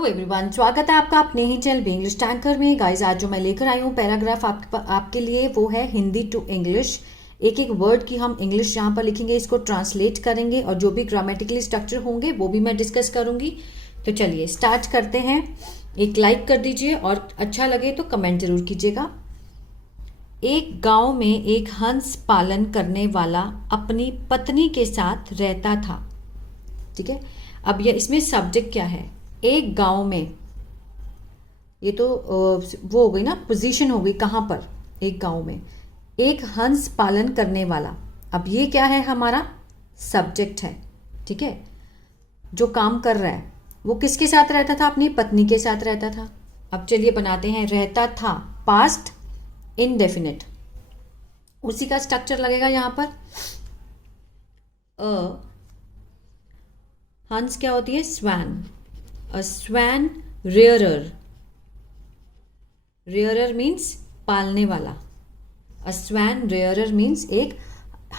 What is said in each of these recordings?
Hello everyone, स्वागत है आपका अपने ही चैनल इंग्लिश टैंकर में। गाइस, आज जो मैं लेकर आई हूँ पैराग्राफ आपके लिए वो है हिंदी टू इंग्लिश। एक एक वर्ड की हम इंग्लिश यहाँ पर लिखेंगे, इसको ट्रांसलेट करेंगे और जो भी ग्रामेटिकली स्ट्रक्चर होंगे वो भी मैं डिस्कस करूँगी। तो चलिए स्टार्ट करते हैं। एक लाइक कर दीजिए और अच्छा लगे तो कमेंट जरूर कीजिएगा। एक गांव में एक हंस पालन करने वाला अपनी पत्नी के साथ रहता था। ठीक है, अब ये इसमें सब्जेक्ट क्या है? एक गांव में, ये तो वो हो गई ना, पोजीशन हो गई, कहाँ पर? एक गांव में एक हंस पालन करने वाला। अब ये क्या है? हमारा सब्जेक्ट है। ठीक है, जो काम कर रहा है वो किसके साथ रहता था? अपनी पत्नी के साथ रहता था। अब चलिए बनाते हैं। रहता था, पास्ट इनडेफिनिट, उसी का स्ट्रक्चर लगेगा यहाँ पर। हंस क्या होती है? Swan. A swan rearer. Rearer means पालने वाला। A swan rearer means एक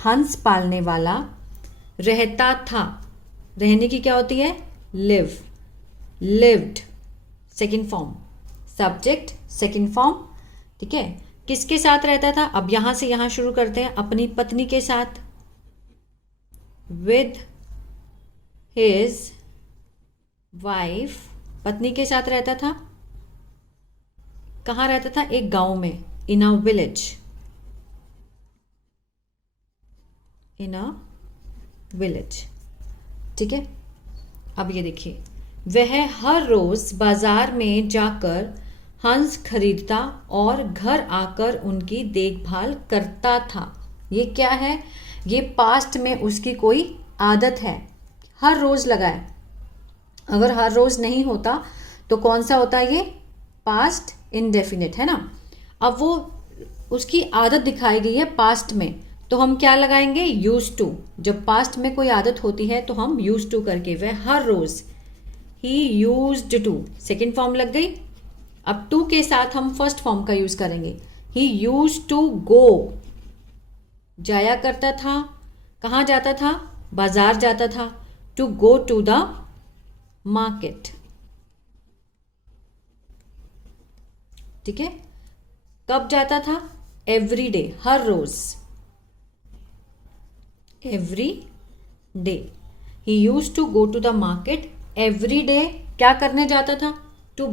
हंस पालने वाला। रहता था, रहने की क्या होती है? live, lived, second form, subject second form. ठीक है, किसके साथ रहता था? अब यहां से यहां शुरू करते हैं। अपनी पत्नी के साथ, with his वाइफ, पत्नी के साथ रहता था। कहाँ रहता था? एक गांव में, इन a village, in a village. ठीक है, अब ये देखिए, वह हर रोज बाजार में जाकर हंस खरीदता और घर आकर उनकी देखभाल करता था। ये क्या है? ये पास्ट में उसकी कोई आदत है। हर रोज लगाए, अगर हर रोज नहीं होता तो कौन सा होता है? ये पास्ट इनडेफिनिट है ना। अब वो उसकी आदत दिखाई गई है पास्ट में, तो हम क्या लगाएंगे? Use to. जब पास्ट में कोई आदत होती है तो हम यूज टू करके, वह हर रोज, ही यूज्ड टू, सेकेंड फॉर्म लग गई। अब टू के साथ हम फर्स्ट फॉर्म का यूज करेंगे। ही यूज टू गो, जाया करता था। कहाँ जाता था? बाजार जाता था। To go to the market. ठीक है, कब जाता था? एवरी डे, हर रोज, every day. He use to go to the market every day. क्या करने जाता था? टू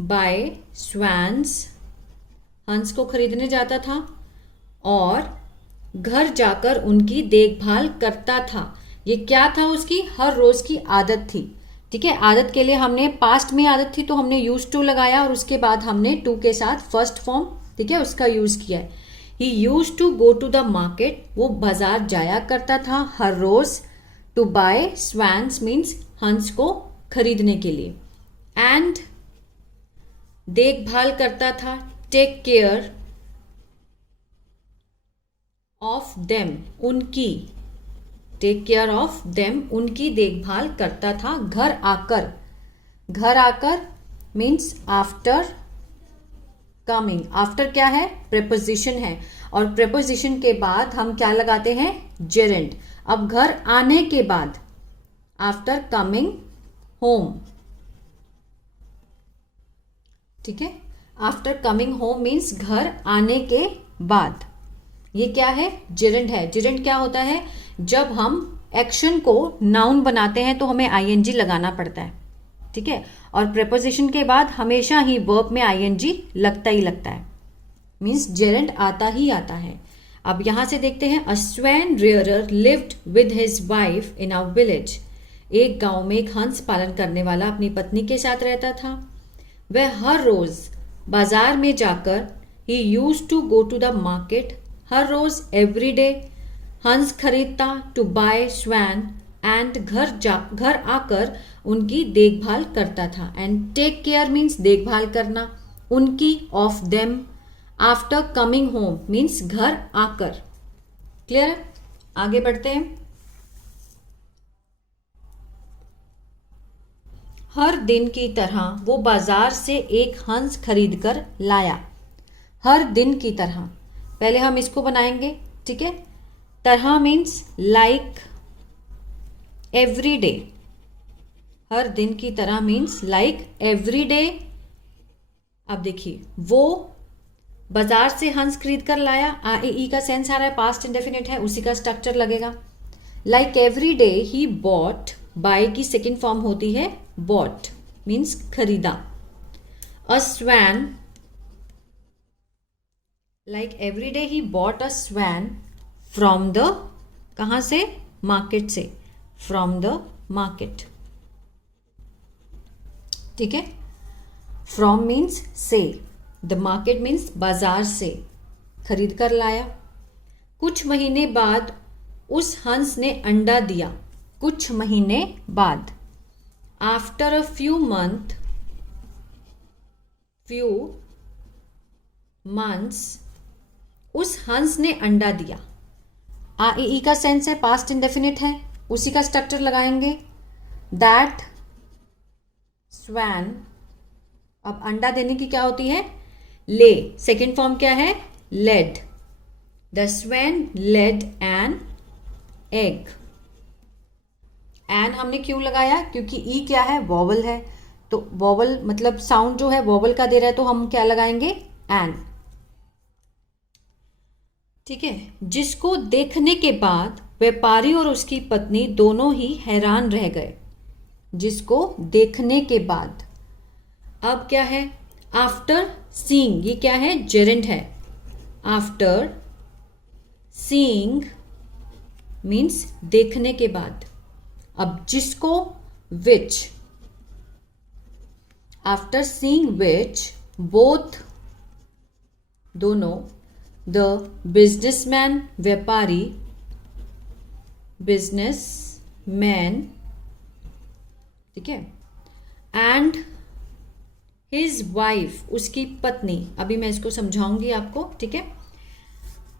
बाय स्वैन्स, हंस को खरीदने जाता था और घर जाकर उनकी देखभाल करता था। ये क्या था? उसकी हर रोज की आदत थी। ठीक है, आदत के लिए हमने पास्ट में आदत थी तो हमने यूज टू लगाया और उसके बाद हमने टू के साथ फर्स्ट फॉर्म, ठीक है, उसका यूज किया है। He use to go to the market, वो बाजार जाया करता था हर रोज। टू बाय स्वैन्स मीन्स हंस को खरीदने के लिए। एंड देखभाल करता था, टेक केयर ऑफ देम, उनकी, टेक केयर ऑफ देम, उनकी देखभाल करता था। घर आकर, घर आकर मीन्स आफ्टर कमिंग। आफ्टर क्या है? प्रेपोजिशन है, और प्रेपोजिशन के बाद हम क्या लगाते हैं? जेरेंड। अब घर आने के बाद, आफ्टर कमिंग होम। ठीक है, आफ्टर कमिंग होम मीन्स घर आने के बाद। ये क्या है? जिरेंड है। जिरेंड क्या होता है? जब हम एक्शन को नाउन बनाते हैं तो हमें आईएनजी लगाना पड़ता है। ठीक है, और प्रेपोजिशन के बाद हमेशा ही वर्ब में आईएनजी लगता ही लगता है, मीन्स जेरेंड आता ही आता है। अब यहां से देखते हैं। A swan rearer lived with his wife in a village. एक गांव में एक हंस पालन करने वाला अपनी पत्नी के साथ रहता था। वह हर रोज बाजार में जाकर, he use to go to the market, हर रोज, एवरी डे, हंस खरीदता, टू बाय स्वैन, एंड घर आकर उनकी देखभाल करता था। एंड टेक केयर मीन्स देखभाल करना, उनकी, of them, after coming home means घर आकर। क्लियर है? आगे बढ़ते हैं। हर दिन की तरह वो बाजार से एक हंस खरीद कर लाया। हर दिन की तरह, पहले हम इसको बनाएंगे। ठीक है, तरह मीन्स लाइक, एवरी डे, हर दिन की तरह मीन्स लाइक एवरी डे। अब देखिए, वो बाजार से हंस खरीद कर लाया, आ ए ई का सेंस आ रहा है, पास्ट इंडेफिनिट है, उसी का स्ट्रक्चर लगेगा। Like every day he bought, buy की सेकेंड फॉर्म होती है बॉट, मीन्स खरीदा। A swan, like every day he bought a swan from the, कहाँ से, मार्केट से, फ्रॉम द मार्केट। ठीक है, फ्रॉम मीन्स से, द मार्केट मीन्स बाजार से खरीद कर लाया। कुछ महीने बाद उस हंस ने अंडा दिया, कुछ महीने बाद। आफ्टर अ फ्यू मंथ्स उस हंस ने अंडा दिया। आ ए ई का सेंस है, पास्ट इंडेफिनिट है, उसी का स्ट्रक्चर लगाएंगे। दैट स्वैन, अब अंडा देने की क्या होती है, ले, सेकेंड फॉर्म क्या है, laid. The swan laid an egg. An हमने क्यों लगाया, क्योंकि ई क्या है, वॉवल है, तो वॉवल मतलब साउंड जो है वॉवल का दे रहा है, तो हम क्या लगाएंगे, एन। ठीक है, जिसको देखने के बाद व्यापारी और उसकी पत्नी दोनों ही हैरान रह गए। जिसको देखने के बाद, अब क्या है, आफ्टर सीइंग, ये क्या है, जेरेंट है। आफ्टर सीइंग मीन्स देखने के बाद। अब जिसको, विच, आफ्टर सीइंग विच, बोथ, दोनों, द बिजनेसमैन, व्यापारी, बिजनेसमैन, ठीक है, एंड हिज वाइफ, उसकी पत्नी, अभी मैं इसको समझाऊंगी आपको। ठीक है,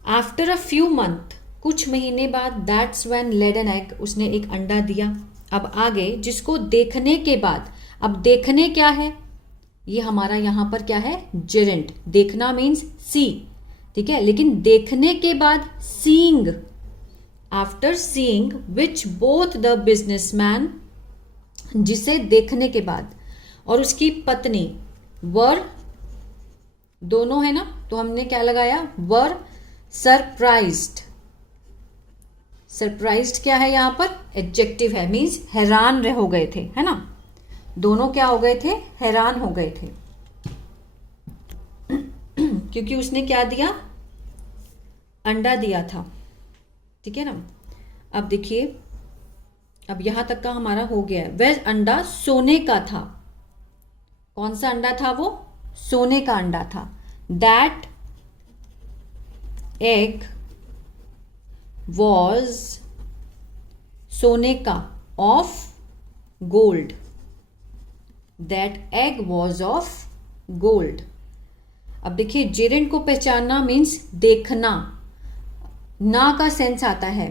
आफ्टर अ फ्यू मंथ, कुछ महीने बाद, that's when laid an egg, उसने एक अंडा दिया। अब आगे, जिसको देखने के बाद, अब देखने क्या है, ये हमारा यहां पर क्या है, जेरेंट। देखना मीन्स सी, ठीक है, लेकिन देखने के बाद seeing, after seeing which both the businessman, जिसे देखने के बाद, और उसकी पत्नी, वर, दोनों है ना, तो हमने क्या लगाया, वर सरप्राइज्ड। सरप्राइज्ड क्या है यहां पर, एडजेक्टिव है, मीन्स हैरान हो गए थे, है ना, दोनों क्या हो गए थे, हैरान हो गए थे। क्योंकि उसने क्या दिया, अंडा दिया था। ठीक है ना, अब देखिए, अब यहां तक का हमारा हो गया है। वह अंडा सोने का था, कौन सा अंडा था वो, सोने का अंडा था। दैट एग वॉज, सोने का, of gold. That egg was of gold. अब देखिए, जेरेंट को पहचानना मीन्स देखना, ना का सेंस आता है,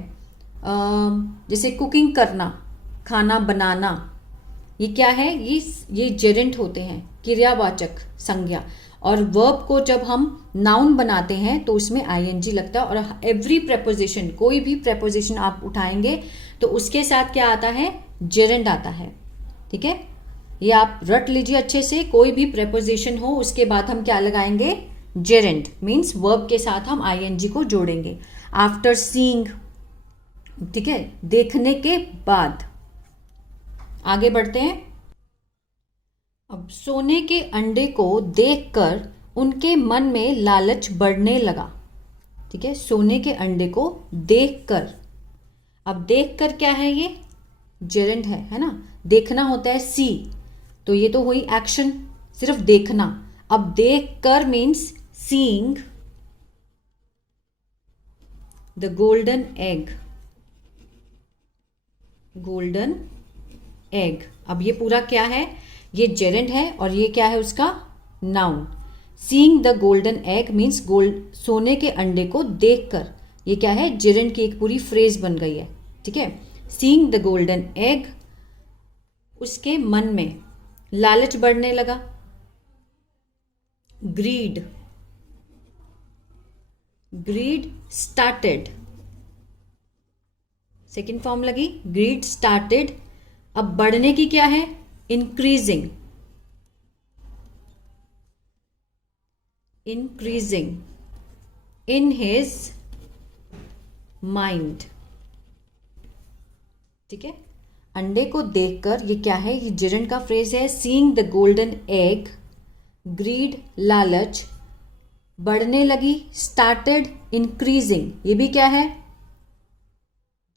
जैसे कुकिंग करना, खाना बनाना, ये क्या है, ये जेरेंट होते हैं, क्रियावाचक संज्ञा। और वर्ब को जब हम नाउन बनाते हैं तो उसमें आईएनजी लगता है। और एवरी प्रेपोजिशन, कोई भी प्रेपोजिशन आप उठाएंगे तो उसके साथ क्या आता है, जेरेंट आता है। ठीक है, ये आप रट लीजिए अच्छे से, कोई भी प्रेपोजिशन हो उसके बाद हम क्या लगाएंगे, जेरेंट, मीन्स वर्ब के साथ हम आईएनजी को जोड़ेंगे। आफ्टर सीइंग, ठीक है, देखने के बाद। आगे बढ़ते हैं। अब सोने के अंडे को देखकर उनके मन में लालच बढ़ने लगा। ठीक है, सोने के अंडे को देखकर, अब देखकर क्या है, ये जेरेंट है ना, देखना होता है सी, तो ये तो हुई एक्शन, सिर्फ देखना। अब देखकर means seeing the golden egg, golden egg. अब ये पूरा क्या है, ये जेरेंट है और ये क्या है उसका noun. Seeing the golden egg means gold, सोने के अंडे को देखकर, ये क्या है, जेरेंट की एक पूरी फ्रेज बन गई है। ठीक है, सीइंग द गोल्डन एग, उसके मन में लालच बढ़ने लगा। Greed, greed started, second form लगी, ग्रीड स्टार्टेड। अब बढ़ने की क्या है, increasing, increasing in his mind. ठीक है, अंडे को देखकर, ये क्या है, ये जिरंड का फ्रेज है। Seeing the golden egg, greed लालच, बढ़ने लगी, स्टार्टेड इंक्रीजिंग, ये भी क्या है,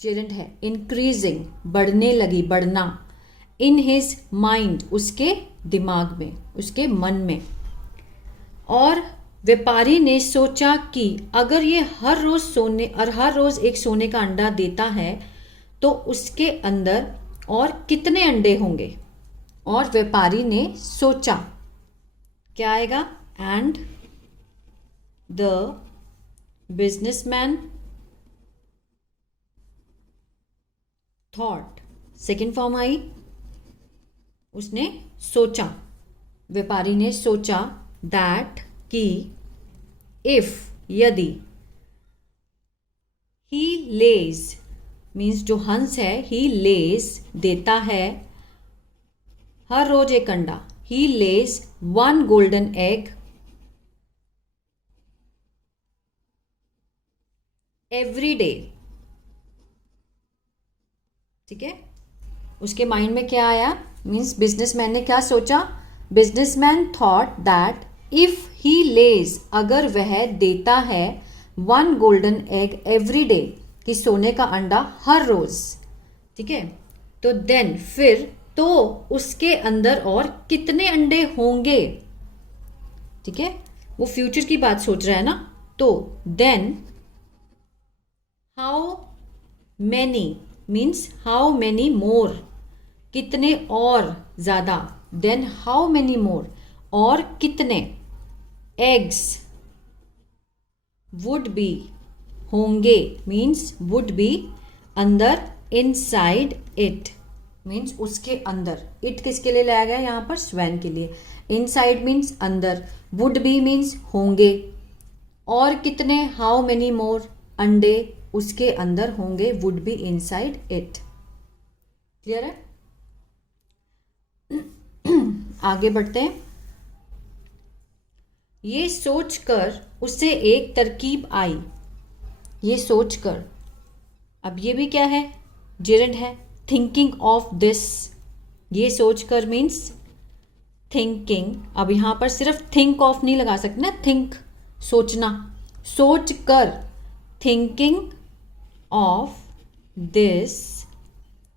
जिरंड है, इंक्रीजिंग बढ़ने लगी, बढ़ना, इन हिज माइंड उसके दिमाग में, उसके मन में। और व्यापारी ने सोचा कि अगर ये हर रोज एक सोने का अंडा देता है तो उसके अंदर और कितने अंडे होंगे। और व्यापारी ने सोचा, क्या आएगा, and the businessman thought, second form आई, उसने सोचा, व्यापारी ने सोचा, दैट कि, इफ यदि, ही लेज मीन्स जो हंस है, ही लेज देता है हर रोज एक अंडा, ही लेज 1 गोल्डन एग एवरी डे। ठीक है, उसके माइंड में क्या आया, मीन्स बिजनेसमैन ने क्या सोचा, businessman thought that if he lays, अगर वह देता है 1 गोल्डन एग एवरी डे, कि सोने का अंडा हर रोज। ठीक है, तो देन फिर तो उसके अंदर और कितने अंडे होंगे। ठीक है, वो फ्यूचर की बात सोच रहा है ना, तो then how many means how many more, कितने और ज्यादा, देन हाउ मैनी मोर, और कितने, एग्स वुड बी होंगे, मीन्स वुड बी अंदर, इनसाइड इट मीन्स उसके अंदर, इट किसके लिए लाया गया यहां पर, स्वैन के लिए, इनसाइड मीन्स अंदर, वुड बी मीन्स होंगे, और कितने, हाउ मेनी मोर, अंडे उसके अंदर होंगे, would be inside it. Clear है, आगे बढ़ते हैं। ये सोचकर उसे एक तरकीब आई, ये सोचकर, अब ये भी क्या है, जिरंड है, थिंकिंग ऑफ दिस, ये सोचकर मीन्स थिंकिंग। अब यहां पर सिर्फ थिंक ऑफ नहीं लगा सकते ना, थिंक सोचना, सोच कर, थिंकिंग ऑफ दिस,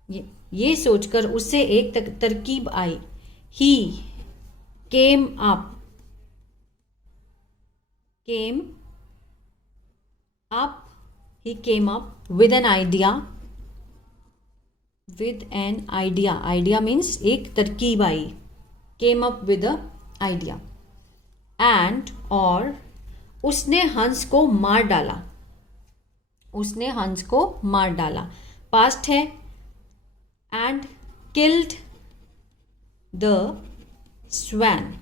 ये सोचकर उसे एक तरकीब आई, he came up he came up with an idea, idea means एक तरकीब आई, came up with a idea, and और उसने हंस को मार डाला, उसने हंस को मार डाला, पास्ट है, and killed the swan।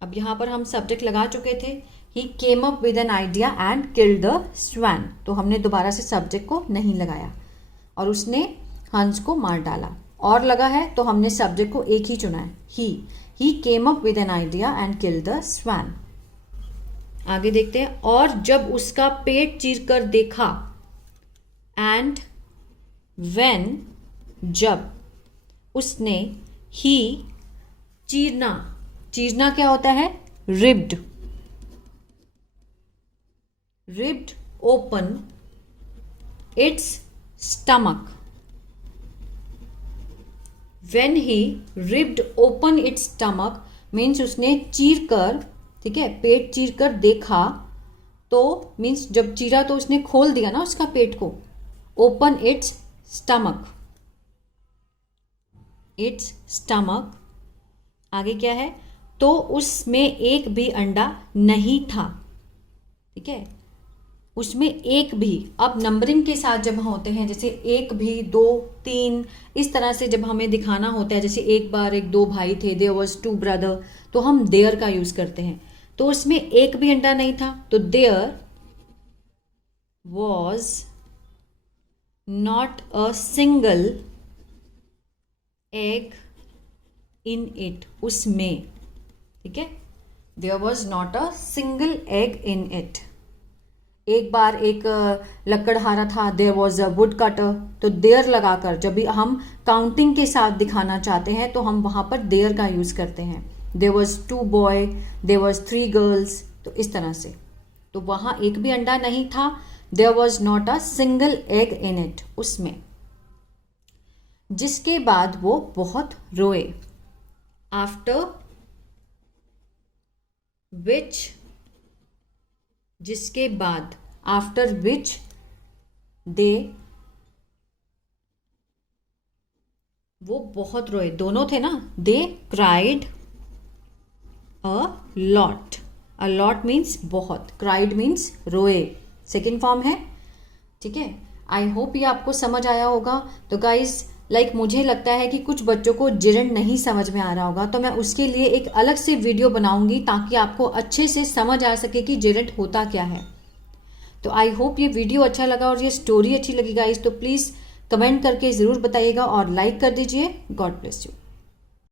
अब यहां पर हम सब्जेक्ट लगा चुके थे, he came up with an idea and killed the swan, तो हमने दोबारा से सब्जेक्ट को नहीं लगाया, और उसने हंस को मार डाला, और लगा है तो हमने सब्जेक्ट को एक ही चुना है, he came up with an idea and killed the swan. आगे देखते हैं, और जब उसका पेट चीर कर देखा, एंड व्हेन जब उसने, ही चीरना, चीरना क्या होता है, ribbed open it's stomach, when he ribbed open it's stomach means उसने चीर कर, ठीक है, पेट चीर कर देखा, तो मीन्स जब चीरा तो उसने खोल दिया ना उसका पेट को, ओपन इट्स स्टमक, आगे क्या है, तो उसमें एक भी अंडा नहीं था। ठीक है, उसमें एक भी, अब नंबरिंग के साथ जब हम होते हैं, जैसे 1 भी, 2, 3, इस तरह से जब हमें दिखाना होता है, जैसे एक बार एक 2 भाई थे, देयर वाज 2 ब्रदर, तो हम देयर का यूज करते हैं, तो उसमें एक भी अंडा नहीं था, तो there was not a single egg in it, उसमें, ठीक है, there was not a single egg in it. एक बार एक लकड़हारा था, there was a wood cutter, तो देयर लगाकर जब भी हम काउंटिंग के साथ दिखाना चाहते हैं तो हम वहां पर देयर का यूज करते हैं। There was 2 boy, there was 3 girls, तो इस तरह से। तो वहां एक भी अंडा नहीं था, there was not a single egg in it, उसमें। जिसके बाद वो बहुत रोए, आफ्टर विच, जिसके बाद, आफ्टर विच दे, वो बहुत रोए, दोनों थे ना, दे cried a lot. A lot means बहुत, क्राइड मीन्स रोए, सेकेंड फॉर्म है, ठीक है। आई होप ये आपको समझ आया होगा। तो गाइज मुझे लगता है कि कुछ बच्चों को जिरंड नहीं समझ में आ रहा होगा, तो मैं उसके लिए एक अलग से वीडियो बनाऊंगी ताकि आपको अच्छे से समझ आ सके कि जिरंड होता क्या है। तो आई होप ये वीडियो अच्छा लगा और ये स्टोरी अच्छी लगी गाइज, तो प्लीज़ कमेंट करके ज़रूर बताइएगा और लाइक कर दीजिए। God bless you.